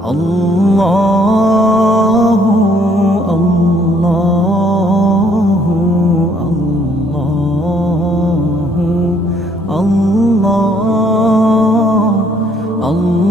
اللہ اللہ اللہ اللہ۔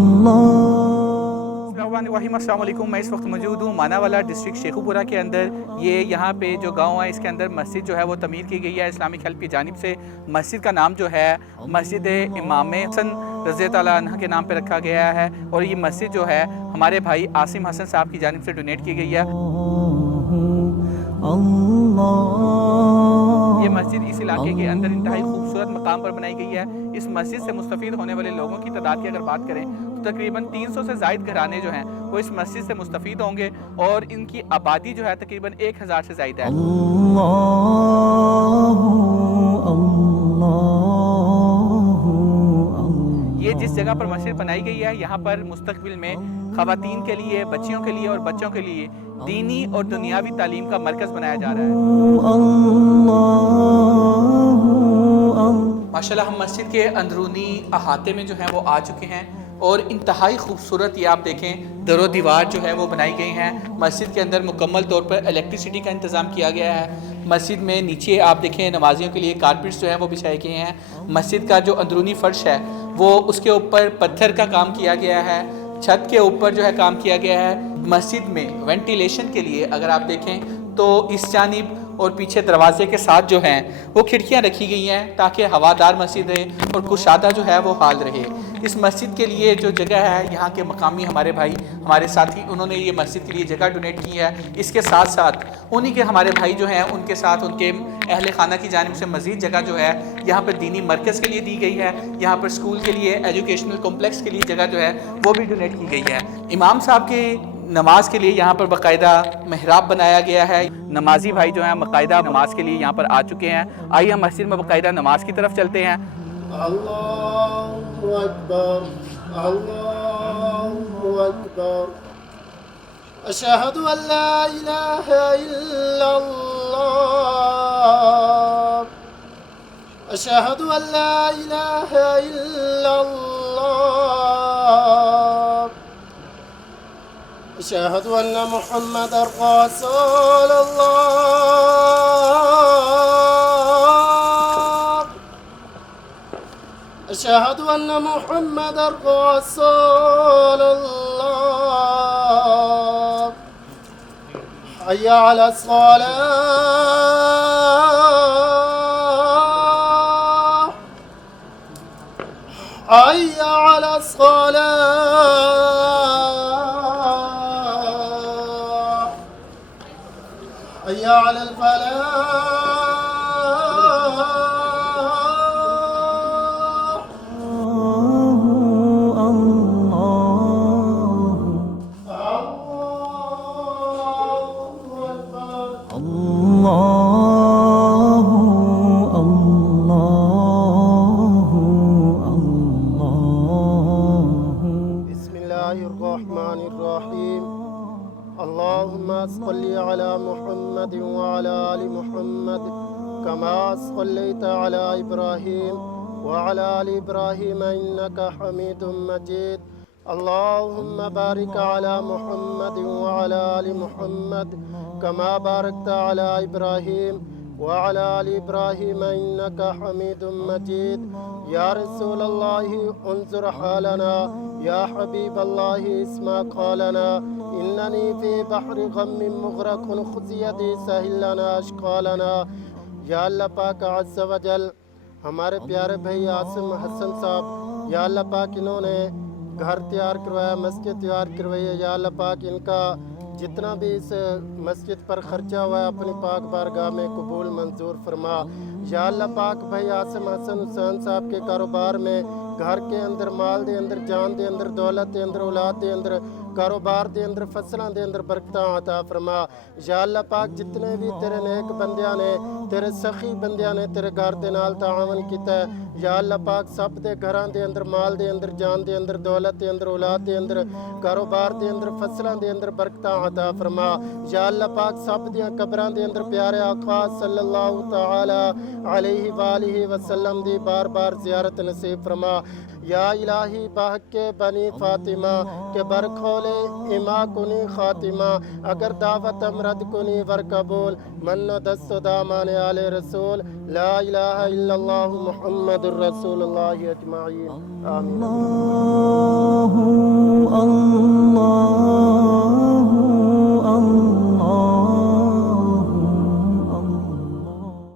السلام علیکم، میں اس وقت موجود ہوں ماناوالا ڈسٹرکٹ شیخو پورہ کے اندر۔ یہ یہاں پہ جو گاؤں ہے اس کے اندر مسجد جو ہے وہ تعمیر کی گئی ہے اسلامک ہیلپ کی جانب سے۔ مسجد کا نام جو ہے مسجد امام حسن رضی اللہ عنہ کے نام پہ رکھا گیا ہے، اور یہ مسجد جو ہے ہمارے بھائی عاصم حسن صاحب کی جانب سے ڈونیٹ کی گئی ہے۔ یہ مسجد اس علاقے کے اندر انتہائی خوبصورت مقام پر بنائی گئی ہے۔ اس مسجد سے مستفید ہونے والے لوگوں کی تعداد کی اگر بات کریں تو تقریباً 300 سے زائد گھرانے جو ہیں وہ اس مسجد سے مستفید ہوں گے، اور ان کی آبادی جو ہے تقریباً 1000 سے زائد ہے۔ یہ جس جگہ پر مسجد بنائی گئی ہے یہاں پر مستقبل میں خواتین کے لیے، بچیوں کے لیے اور بچوں کے لیے دینی اور دنیاوی تعلیم کا مرکز بنایا جا رہا ہے۔ ماشاءاللہ ہم مسجد کے اندرونی احاطے میں جو ہیں وہ آ چکے ہیں، اور انتہائی خوبصورت یہ آپ دیکھیں در و دیوار جو ہے وہ بنائی گئی ہیں۔ مسجد کے اندر مکمل طور پر الیکٹریسٹی کا انتظام کیا گیا ہے۔ مسجد میں نیچے آپ دیکھیں نمازیوں کے لیے کارپیٹس جو ہیں وہ بچھائے گئے ہیں۔ مسجد کا جو اندرونی فرش ہے وہ اس کے اوپر پتھر کا کام کیا گیا ہے، چھت کے اوپر جو ہے کام کیا گیا ہے۔ مسجد میں وینٹیلیشن کے لیے اگر آپ دیکھیں تو اس جانب اور پیچھے دروازے کے ساتھ جو ہیں وہ کھڑکیاں رکھی گئی ہیں تاکہ ہوادار مسجد رہے اور کشادہ جو ہے وہ حال رہے۔ اس مسجد کے لیے جو جگہ ہے یہاں کے مقامی ہمارے بھائی، ہمارے ساتھی، انہوں نے یہ مسجد کے لیے جگہ ڈونیٹ کی ہے۔ اس کے ساتھ ساتھ انہی کے ہمارے بھائی جو ہیں ان کے ساتھ ان کے اہل خانہ کی جانب سے مزید جگہ جو ہے یہاں پر دینی مرکز کے لیے دی گئی ہے، یہاں پر اسکول کے لیے، ایجوکیشنل کمپلیکس کے لیے جگہ جو ہے وہ بھی ڈونیٹ کی گئی ہے۔ امام صاحب کی نماز کے لیے یہاں پر باقاعدہ محراب بنایا گیا ہے۔ نمازی بھائی جو ہیں باقاعدہ نماز کے لیے یہاں پر آ چکے ہیں۔ آئیے ہم مسجد میں باقاعدہ نماز کی طرف چلتے ہیں۔ اللہ اکبر اللہ اکبر، اشہد ان لا الہ الا اللہ، اشہد ان لا الہ الا اللہ، اشہد ان محمد رسول اللہ، اشہد ان محمد رسول اللہ، حی علی الصلاة، حی علی الصلاة، حی علی الفلاح۔ اللهم صل على محمد وعلى آل محمد كما صليت على إبراهيم وعلى آل إبراهيم إنك حميد مجيد، اللهم بارك على محمد وعلى آل محمد كما باركت على إبراهيم وعلى آل إبراهيم إنك حميد مجيد۔ يا رسول الله انظر حالنا، يا حبيب الله اسمع قالنا، إنني في بحر غم مغرق خذ يدي سهل لنا أشقالنا۔ یا اللہ پاک عز و جل ہمارے پیارے بھائی عاصم حسن صاحب، یا اللہ پاک انہوں نے گھر تیار کروایا، مسجد تیار کروائی ہے، یا اللہ پاک ان کا جتنا بھی اس مسجد پر خرچہ ہوا ہے اپنی پاک بارگاہ میں قبول منظور فرما۔ یا اللہ پاک بھائی عاصم حسن حسین صاحب کے کاروبار میں، گھر کے اندر، مال دے اندر، جان دے اندر، دولت دے اندر، اولاد دے اندر، کاروبار دے اندر، فصلوں دے اندر برکتاں عطا فرما۔ یا اللہ پاک جتنے بھی تیرے نیک بندیاں نے، تیرے سخی بندیاں نے تیرے گھر دے نال تعاون کیتا ہے، یا اللہ پاک سب دے گھراں دے اندر، مال دے اندر، جان دے اندر، دولت دے اندر، اولاد دے اندر، کاروبار دے اندر، فصلوں دے اندر برکتاں عطا فرما۔ یا اللہ پاک سب دیاں قبراں دے اندر پیارے آقا صلی اللہ تعالی علیہ وآلہ وسلم دی بار بار زیارت نصیب فرما۔ یا الہی بحق بنی فاطمہ کہ بر کھولے اما کنی خاتمہ اگر دعوت امرد کنی ور قبول من و دست و دامان آل رسول لا الہ الا اللہ محمد الرسول اللہ اجمعین آمین الله